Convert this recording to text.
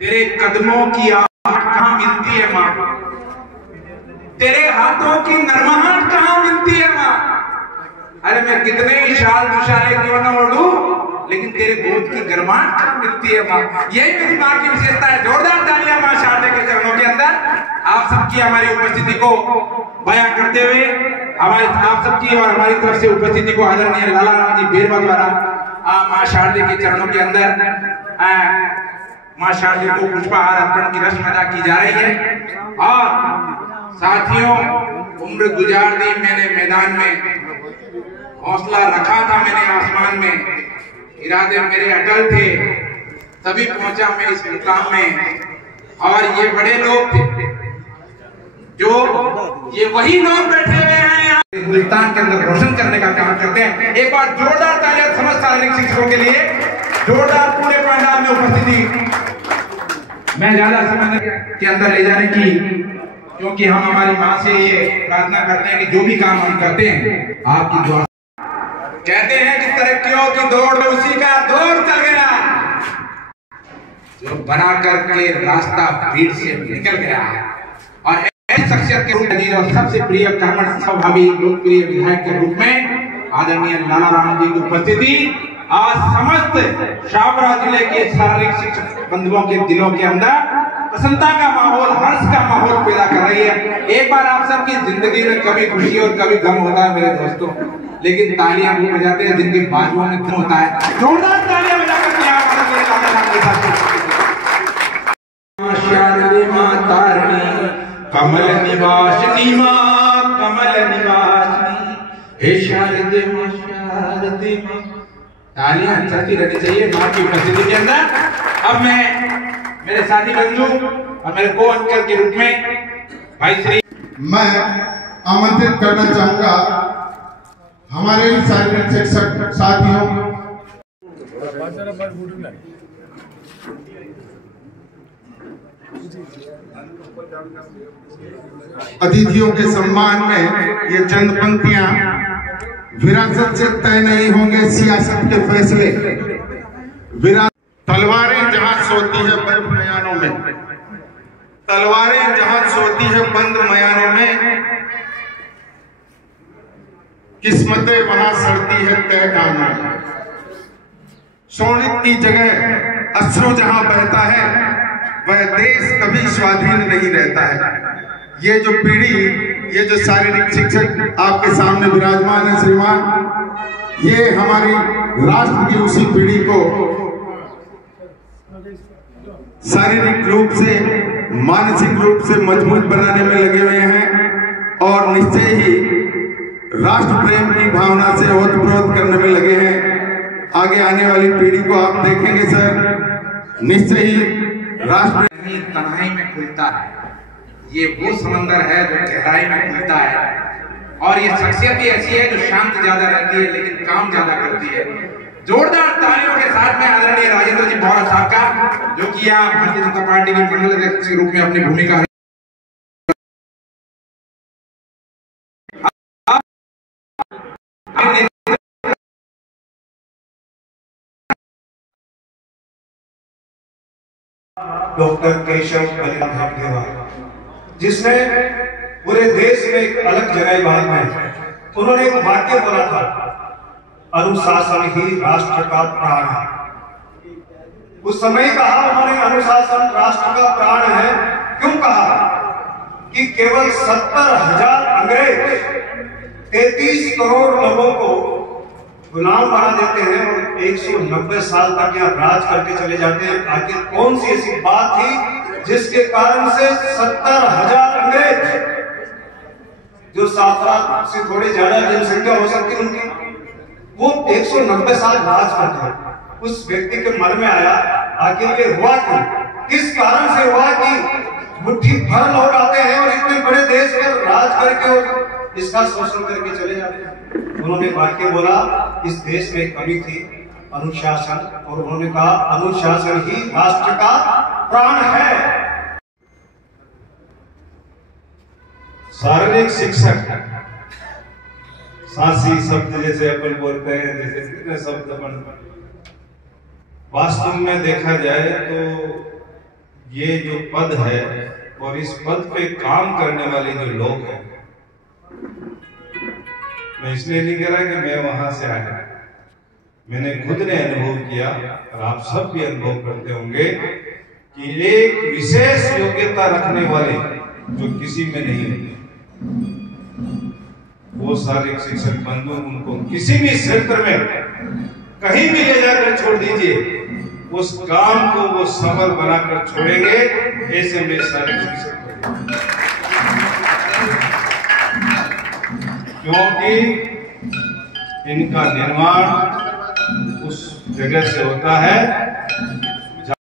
तेरे कदमों की आहट कहाँ मिलती है माँ, तेरे हाथों की नरमाहट कहाँ मिलती है माँ। अरे मैं कितने ही शाल दुशाले क्यों न ओढ़ूं, लेकिन तेरे गोद की गर्माहट कहाँ मिलती है माँ। यही मेरी माँ की विशेषता है। जोरदार तालियां माँ शारदा के चरणों के अंदर आप सबकी हमारी उपस्थिति को बयां करते हुए, हमारे आप सबकी और हमारी तरफ से उपस्थिति को आदरणीय लाला राम जी बेरवा द्वारा माँ शारदा के चरणों के अंदर माँ शारदा को पुष्पहार अर्पण की रस्म अदा की जा रही है। और साथियों, उम्र गुजार दी मैंने मैदान में, हौसला रखा था मैंने आसमान में, इरादे मेरे अटल थे तभी पहुंचा मैं इस मुकाम में। और ये बड़े लोग थे जो ये वही लोग बैठे हुए हैं हिंदुस्तान के अंदर रोशन करने का काम करते हैं। एक बार जोरदार तालियां समस्त शारीरिक शिक्षकों के लिए, जोरदार पूरे पंडाल में उपस्थिति। मैं ज्यादा समय के अंदर ले जाने की, क्योंकि हम हमारी माँ से ये प्रार्थना करते हैं कि जो भी काम हम करते हैं आपकी दुआ। कहते हैं कि तरक्कियों की दौड़ में उसी का दौर चल गया जो बना करके रास्ता भीड़ से निकल गया। और ऐसी शख्सियत के रूप में और सबसे प्रिय कर्मठ स्वभावी लोकप्रिय विधायक के रूप में आदरणीय लाला राम जी की उपस्थिति आज समस्त शाहपुरा जिले के शारीरिक शिक्षक बंधुओं के दिलों के अंदर प्रसन्नता का माहौल, हर्ष का माहौल पैदा कर रही है। एक बार आप सबकी जिंदगी में कभी खुशी और कभी गम होता है मेरे दोस्तों, लेकिन तालियां वो बजाते हैं जिनकी बाजुओं में दम होता है। जोरदार तालियां बजाकर कमल निवासिनी मां, कमल निवासिनी हे शारदे मां, शारदे मां। तालियां चलती रहनी चाहिए मां की उपस्थिति के अंदर। अब मैं मेरे साथी बंधु और मेरे को एंकर के रूप में भाई श्री मैं आमंत्रित करना चाहूंगा हमारे शारीरिक शिक्षक साथियों, अतिथियों के सम्मान में ये चंद पंक्तियां। विरासत से तय नहीं होंगे सियासत के फैसले, तलवारें जहां सोती है बंद मयानों में, तलवारें जहां सोती है बंद मयानों में, किस्मतें वहां सड़ती है तय कानों में। सोनित की जगह अश्रु जहां बहता है वह देश कभी स्वाधीन नहीं रहता है। ये जो पीढ़ी, ये जो शारीरिक शिक्षक आपके सामने विराजमान है श्रीमान, ये हमारी राष्ट्र की उसी पीढ़ी को शारीरिक रूप से, मानसिक रूप से मजबूत बनाने में लगे हुए हैं और निश्चय ही राष्ट्र प्रेम की भावना से ओतप्रोत करने में लगे हैं। आगे आने वाली पीढ़ी को आप देखेंगे सर, निश्चय ही राष्ट्र तन्हाई में खुलता है, ये वो समंदर है जो गहराई में खुलता है। और ये शख्सियत ही ऐसी है जो शांत ज्यादा रहती है लेकिन काम ज्यादा करती है। जोरदार तालियों के साथ में आदरणीय राजेंद्र जी बौरा साहब का, जो कि यहाँ भारतीय जनता पार्टी के मंडल अध्यक्ष के रूप में अपनी भूमिका डॉक्टर केशव बलिराम, जिसने पूरे देश में एक अलग जगह बांधी है। उन्होंने एक वाक्य बोला था, अनुशासन ही राष्ट्र का प्राण है। उस समय कहा उन्होंने, अनुशासन राष्ट्र का प्राण है। क्यों कहा? कि केवल 70,000 अंग्रेज 33 करोड़ लोगों को गुलाम बना देते हैं और 190 साल तक यहाँ राज करके चले जाते हैं। आखिर कौन सी ऐसी बात थी जिसके कारण से 70,000 अंग्रेज, जो 7 लाख से थोड़ी ज्यादा जनसंख्या हो सकती है उनकी, वो 190 साल राज करते हैं। उस व्यक्ति के मन में आया, आखिर ये हुआ क्यों? किस कारण से हुआ कि मुट्ठी भर लोग आते हैं और इतने बड़े देश में राज करके और इसका शोषण करके चले जाते हैं। उन्होंने वाक्य बोला, इस देश में कमी थी अनुशासन, और उन्होंने कहा अनुशासन ही राष्ट्र का प्राण है। शारीरिक शिक्षक सासी शब्द जैसे अपन बोलते हैं, जैसे कितने शब्द अपन वास्तव में देखा जाए तो ये जो पद है और इस पद पे काम करने वाले जो लोग हैं, मैं इसलिए नहीं कह रहा कि मैं वहां से आया, मैंने खुद ने अनुभव किया और आप सब भी अनुभव करते होंगे कि एक विशेष योग्यता रखने वाले जो किसी में नहीं होते, वो सारे शिक्षक बंधु उनको किसी भी क्षेत्र में कहीं भी ले जाकर छोड़ दीजिए, उस काम को वो सफल बनाकर छोड़ेंगे। ऐसे में सारे शिक्षक, क्योंकि इनका निर्माण उस जगह से होता है